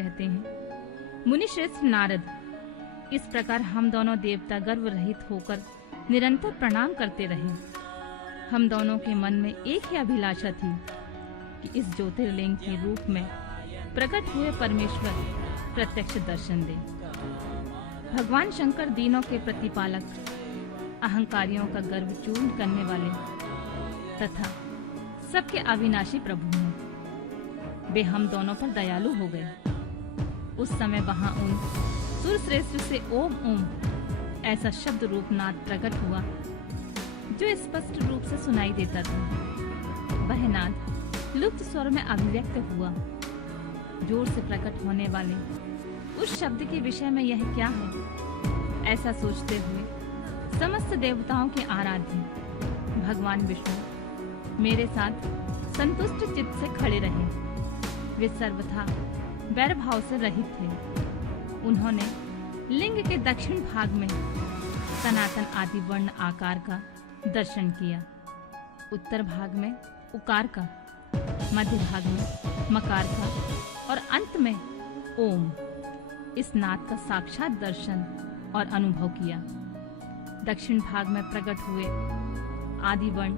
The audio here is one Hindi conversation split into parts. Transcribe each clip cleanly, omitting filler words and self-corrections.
कहते हैं, मुनि श्रेष्ठ नारद, इस प्रकार हम दोनों देवता गर्व रहित होकर निरंतर प्रणाम करते रहे। हम दोनों के मन में एक ही अभिलाषा थी कि इस ज्योतिर्लिंग के रूप में प्रकट हुए परमेश्वर प्रत्यक्ष दर्शन दे। भगवान शंकर दीनों के प्रतिपालक, अहंकारियों का गर्व चूर्ण करने वाले तथा सबके अविनाशी प्रभु हैं। वे हम दोनों पर दयालु हो गए। उस समय वहां उन सुरश्रेष्ठ से ओम ओम ऐसा शब्द रूप नाद प्रकट हुआ जो स्पष्ट रूप से सुनाई देता था। वह नाद लुप्त स्वर में अभिव्यक्त हुआ। जोर से प्रकट होने वाले उस शब्द के विषय में यह क्या है, ऐसा सोचते हुए समस्त देवताओं के आराध्य भगवान विष्णु मेरे साथ संतुष्ट चित्त से खड़े रहे। वे सर्वथा वैर भाव से रहित थे। उन्होंने लिंग के दक्षिण भाग में सनातन आदि वर्ण आकार का दर्शन किया, उत्तर भाग में उकार का, मध्य भाग में मकार का और अंत में ओम इस नाद का साक्षात दर्शन और अनुभव किया। दक्षिण भाग में प्रकट हुए आदि वर्ण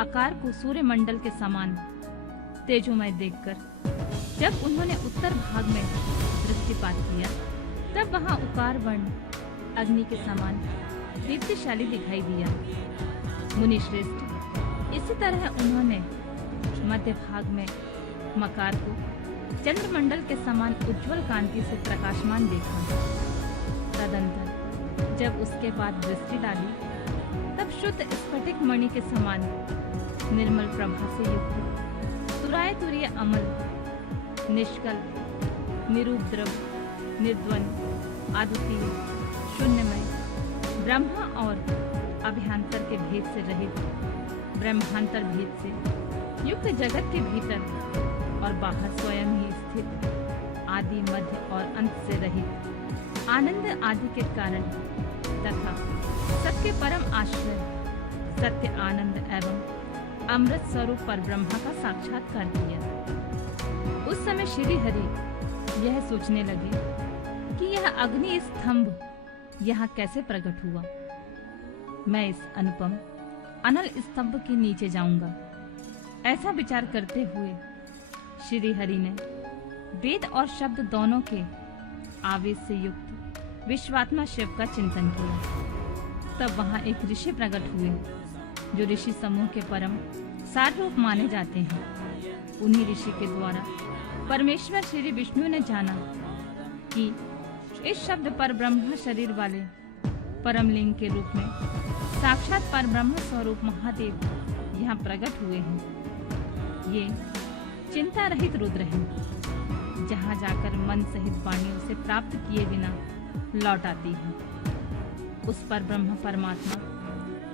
आकार को सूर्य मंडल के समान तेजोमय देखकर जब उन्होंने उत्तर भाग में दृष्टिपात किया, तब वहां उकार वर्ण अग्नि के समान दीप्तिशाली दिखाई दिया। मुनि श्रेष्ठ, इसी तरह उन्होंने मध्य भाग में मकार को चंद्रमंडल के समान उज्जवल कांति से प्रकाशमान देखा। तदंतर जब उसके बाद दृष्टि डाली, तब शुद्ध स्फटिक मणि के समान निर्मल प्रभा से युक्त तुराय तुरीय अमल, निष्कल, निरूपद्रव, निर्द्वंद, अद्वितीय, शून्यमय, ब्रह्मा और अभ्यंतर के भेद से रहित, ब्रह्मांतर भेद से युक्त जगत के भीतर और बाहर स्वयं ही स्थित, आदि मध्य और अंत से रहित, आनंद आदि के कारण तथा सबके परम आश्रय, सत्य आनंद एवं अमृत स्वरूप पर ब्रह्मा का साक्षात्कार किया। उस समय श्री हरि यह सोचने लगे कि यह अग्नि स्तंभ यहाँ कैसे प्रकट हुआ। मैं इस अनुपम अनल स्तंभ के नीचे जाऊंगा। ऐसा विचार करते हुए श्री हरि ने वेद और शब्द दोनों के आवेश से युक्त विश्वात्मा शिव का चिंतन किया। तब वहां एक ऋषि प्रकट हुए जो ऋषि समूह के परम सार रूप माने जाते हैं। उन्हीं ऋषि के द्वारा परमेश्वर श्री विष्णु ने जाना कि इस शब्द पर ब्रह्म शरीर वाले परमलिंग के रूप में साक्षात पर ब्रह्म स्वरूप महादेव यहाँ प्रकट हुए हैं। ये चिंता रहित रुद्र हैं, जहाँ जाकर मन सहित वाणी उसे प्राप्त किए बिना लौट आती है। उस पर ब्रह्म परमात्मा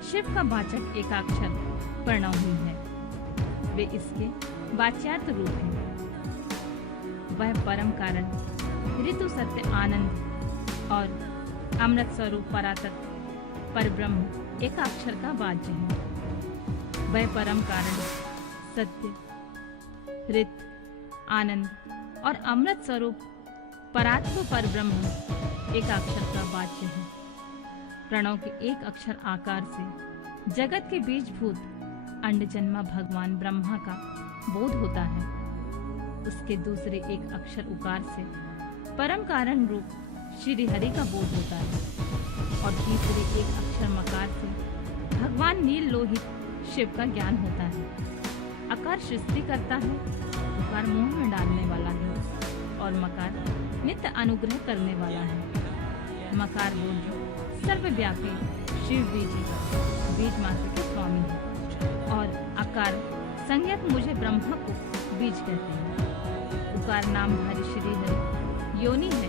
शिव का वाचक एकाक्षर प्रणव ही है। वे इसके वाच्यार्थ रूप हैं। वह परम कारण, ऋतु सत्य आनंद और अमृत स्वरूप परातत्व पर ब्रह्म एकाक्षर का वाच्य है। वह परम कारण, सत्य, ऋत, आनंद और अमृत स्वरूप परात्व पर ब्रह्म एकाक्षर का वाच्य है। प्रणव के एक अक्षर आकार से जगत के बीजभूत अंडजन्मा भगवान ब्रह्मा का बोध होता है। उसके दूसरे एक अक्षर उकार से परम कारण रूप श्री हरि का बोध होता है और तीसरे एक अक्षर मकार से भगवान नील लोहित शिव का ज्ञान होता है। अकार सृष्टि करता है, उकार मुंह में डालने वाला है और मकार नित्य अनुग्रह करने वाला है। मकार बोल सर्वव्यापी शिव बीज मात्र के स्वामी है और अकार संज्ञक मुझे ब्रह्मा को बीज कहते हैं। उकार नामधारी श्री हरि योनि है,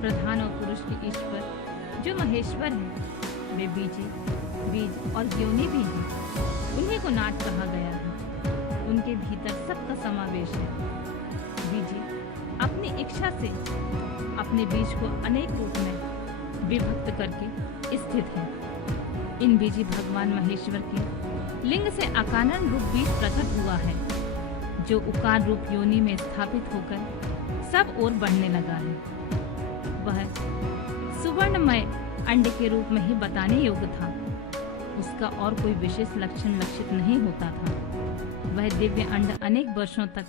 प्रधान और पुरुष के ईश्वर जो महेश्वर है। वे बीज और योनि भी हैं। उन्हीं को नाद कहा गया है। उनके भीतर सबका समावेश है। बीजी अपनी इच्छा से अपने बीज को अनेक रूप में विभक्त करके स्थित है। इन बीजी भगवान महेश्वर के लिंग से अकारण रूप बीज प्रकट हुआ है, जो उकार रूप योनि में स्थापित होकर सब ओर बढ़ने लगा है। वह सुवर्णमय अंड के रूप में ही बताने योग्य था। उसका और कोई विशेष लक्षण लक्षित नहीं होता था। वह दिव्य अंड अनेक वर्षों तक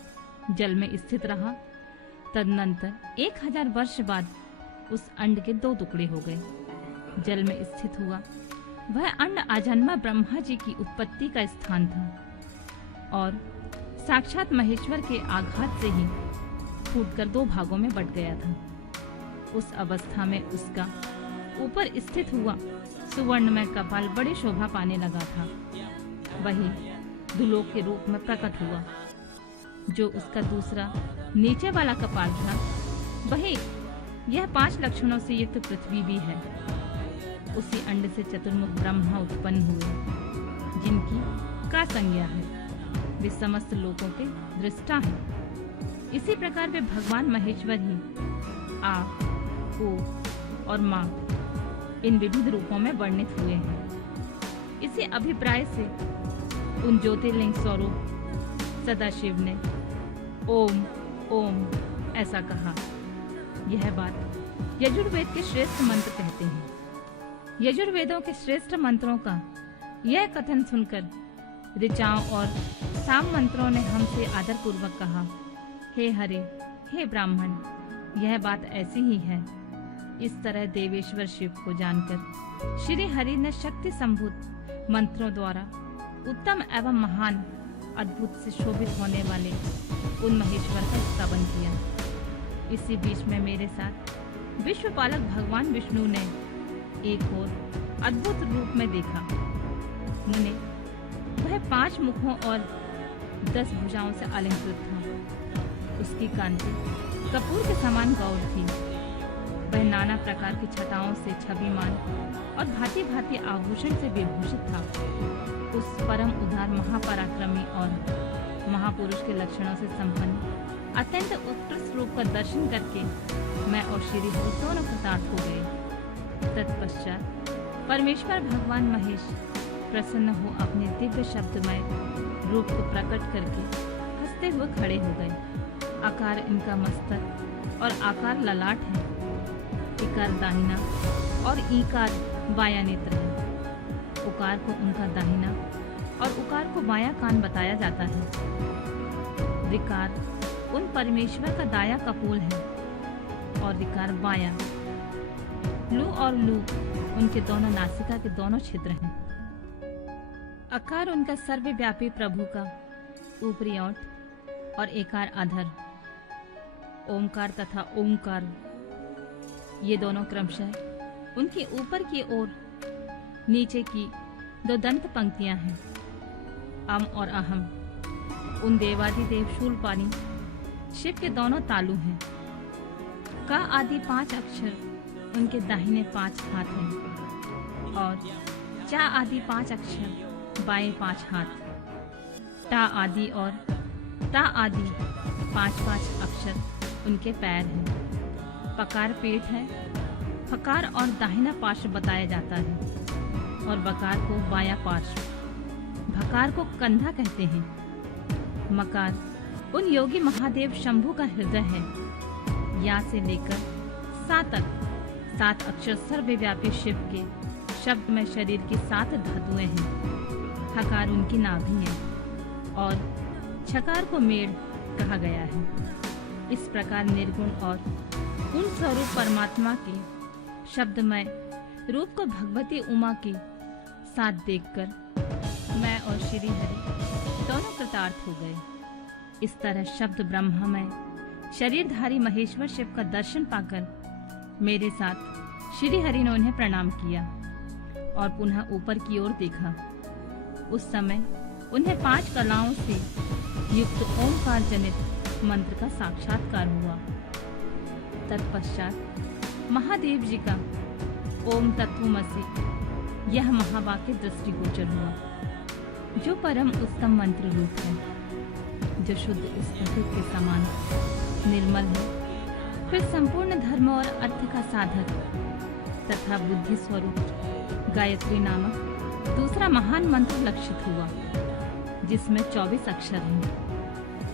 जल में स्थित रहा। तदनंतर 1000 वर्ष बाद उस अंड के 2 टुकड़े हो गए। जल में स्थित हुआ वह अंड आजन्मा ब्रह्मा जी की उत्पत्ति का स्थान था और साक्षात महेश्वर के आघात से ही फूटकर 2 भागों में बट गया था। उस अवस्था में उसका ऊपर स्थित हुआ सुवर्णमय कपाल बड़ी शोभा पाने लगा था। वही दुलोक के रूप में प्रकट हुआ। जो उसका दूसरा नीचे वाला कपाल था, वही यह 5 लक्षणों से युक्त पृथ्वी भी है। उसी अंड से चतुर्मुख ब्रह्मा उत्पन्न हुए, जिनकी का संज्ञा है। वे समस्त लोकों के दृष्टा हैं। इसी प्रकार वे भगवान महेश्वर ही आ, ओ और मां इन विविध रूपों में वर्णित हुए हैं। इसी अभिप्राय से उन ज्योतिर्लिंग स्वरूप सदाशिव ने ओम ओम ऐसा कहा। यह बात यजुर्वेद के श्रेष्ठ मंत्र कहते हैं। यजुर्वेदों के श्रेष्ठ मंत्रों का यह कथन सुनकर ऋचाओं और साम मंत्रों ने हमसे आदर पूर्वक कहा, हे हरे, हे ब्राह्मण, यह बात ऐसी ही है। इस तरह देवेश्वर शिव को जानकर श्री हरि ने शक्ति संभूत मंत्रों द्वारा उत्तम एवं महान अद्भुत से शोभित होने वाले उन महेश्वर का स्तवन किया। इसी बीच में मेरे साथ विश्वपालक भगवान विष्णु ने एक और अद्भुत रूप में देखा। मुने वह 5 मुखों और 10 भुजाओं से अलंकृत था। उसकी कांति कपूर के समान गौर थी। वह नाना प्रकार की छटाओं से छविमान और भांति भांति आभूषण से विभूषित था। उस परम उदार महापराक्रमी और महापुरुष के लक्षणों से संपन्न अत्यंत उत्कृष्ट रूप का दर्शन करके मैं और श्री हरि दोनों कृतार्थ हो गए। तत्पश्चात परमेश्वर भगवान महेश प्रसन्न हो अपने दिव्य शब्दमय रूप को प्रकट करके हंसते हुए खड़े हो गए। आकार इनका मस्तक और आकार ललाट है। इकार दाहिना और ईकार बाया नेत्र है। उकार को उनका दाहिना और उकार को बाया कान बताया जाता है। ऋकार उन परमेश्वर का दाया कपोल है और ऋकार बाया। लू और लू उनके दोनों नासिका के दोनों छिद्र हैं। अकार उनका सर्वव्यापी प्रभु का ऊपरी ओंठ और एकार अधर। ओमकार तथा ओमकार ये दोनों क्रमशः उनकी ऊपर की ओर नीचे की 2 दंत पंक्तियां हैं। अम और अहम उन देवादिदेव शूलपाणी शिव के दोनों तालु हैं। का आदि 5 अक्षर उनके दाहिने 5 हाथ हैं और चा आदि 5 अक्षर बाएं 5 हाथ। टा आदि और ता आदि 5-5 अक्षर उनके पैर हैं। पकार पेट है। फकार और दाहिना पार्श्व बताया जाता है और बकार को बाया पार्श्व। भकार को कंधा कहते हैं। मकार उन योगी महादेव शंभु का हृदय है। या से लेकर सा तक 7 अक्षर सर्वव्यापी शिव के शब्द में शरीर की 7 धातुएं हैं। हकार उनकी नाभि है और छकार को मेड़ कहा गया है। इस प्रकार निर्गुण और पूर्ण स्वरूप परमात्मा के शब्दमय रूप को भगवती उमा के साथ देखकर मैं और श्री हरि दोनों कृतार्थ हो गए। इस तरह शब्द ब्रह्ममय शरीरधारी महेश्वर शिव का दर्शन पाकर मेरे साथ श्री हरि ने उन्हें प्रणाम किया और पुनः ऊपर की ओर देखा। उस समय उन्हें 5 कलाओं से युक्त ओंकार जनित मंत्र का साक्षात्कार हुआ। तत्पश्चात महादेव जी का ओम तत्वमसि यह महावाक्य दृष्टिगोचर हुआ, जो परम उत्तम मंत्र रूप है, जो शुद्ध स्फटिक के समान निर्मल है। फिर संपूर्ण धर्म और अर्थ का साधक तथा बुद्धि स्वरूप गायत्री नामक दूसरा महान मंत्र लक्षित हुआ, जिसमें 24 अक्षर हैं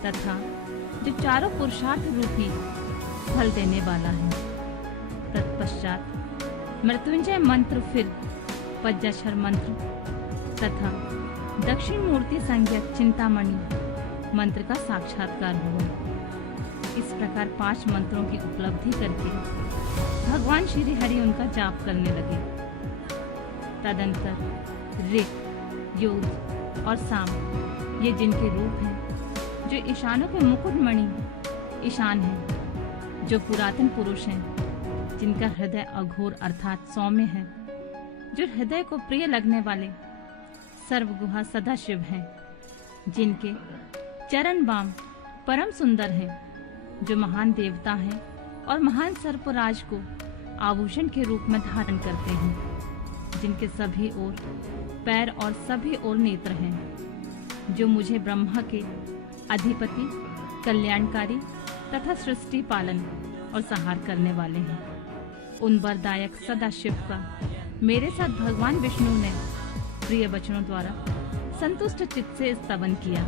तथा जो चारों पुरुषार्थ रूपी फल देने वाला है। तत्पश्चात मृत्युंजय मंत्र, फिर पंचाक्षर मंत्र तथा दक्षिण मूर्ति संज्ञक चिंतामणि मंत्र का साक्षात्कार हुआ। इस प्रकार 5 मंत्रों की उपलब्धि करके भगवान श्री हरि उनका जाप करने लगे। तदंतर ऋक, योध और साम ये जिनके रूप हैं, जो ईशानों के मुकुटमणि ईशान हैं, जो पुरातन पुरुष हैं, जिनका हृदय अघोर अर्थात सौम्य है, जो हृदय को प्रिय लगने वाले सर्वगुहा सदाशिव हैं, जिनके चरण बाम परम सुंदर हैं, जो महान देवता हैं और महान सर्पराज को आभूषण के रूप में धारण करते हैं, जिनके सभी ओर पैर और सभी ओर नेत्र हैं, जो मुझे ब्रह्मा के अधिपति, कल्याणकारी तथा सृष्टि पालन और संहार करने वाले हैं। उन वरदायक सदाशिव का मेरे साथ भगवान विष्णु ने प्रिय वचनों द्वारा संतुष्ट चित्त से स्तवन किया।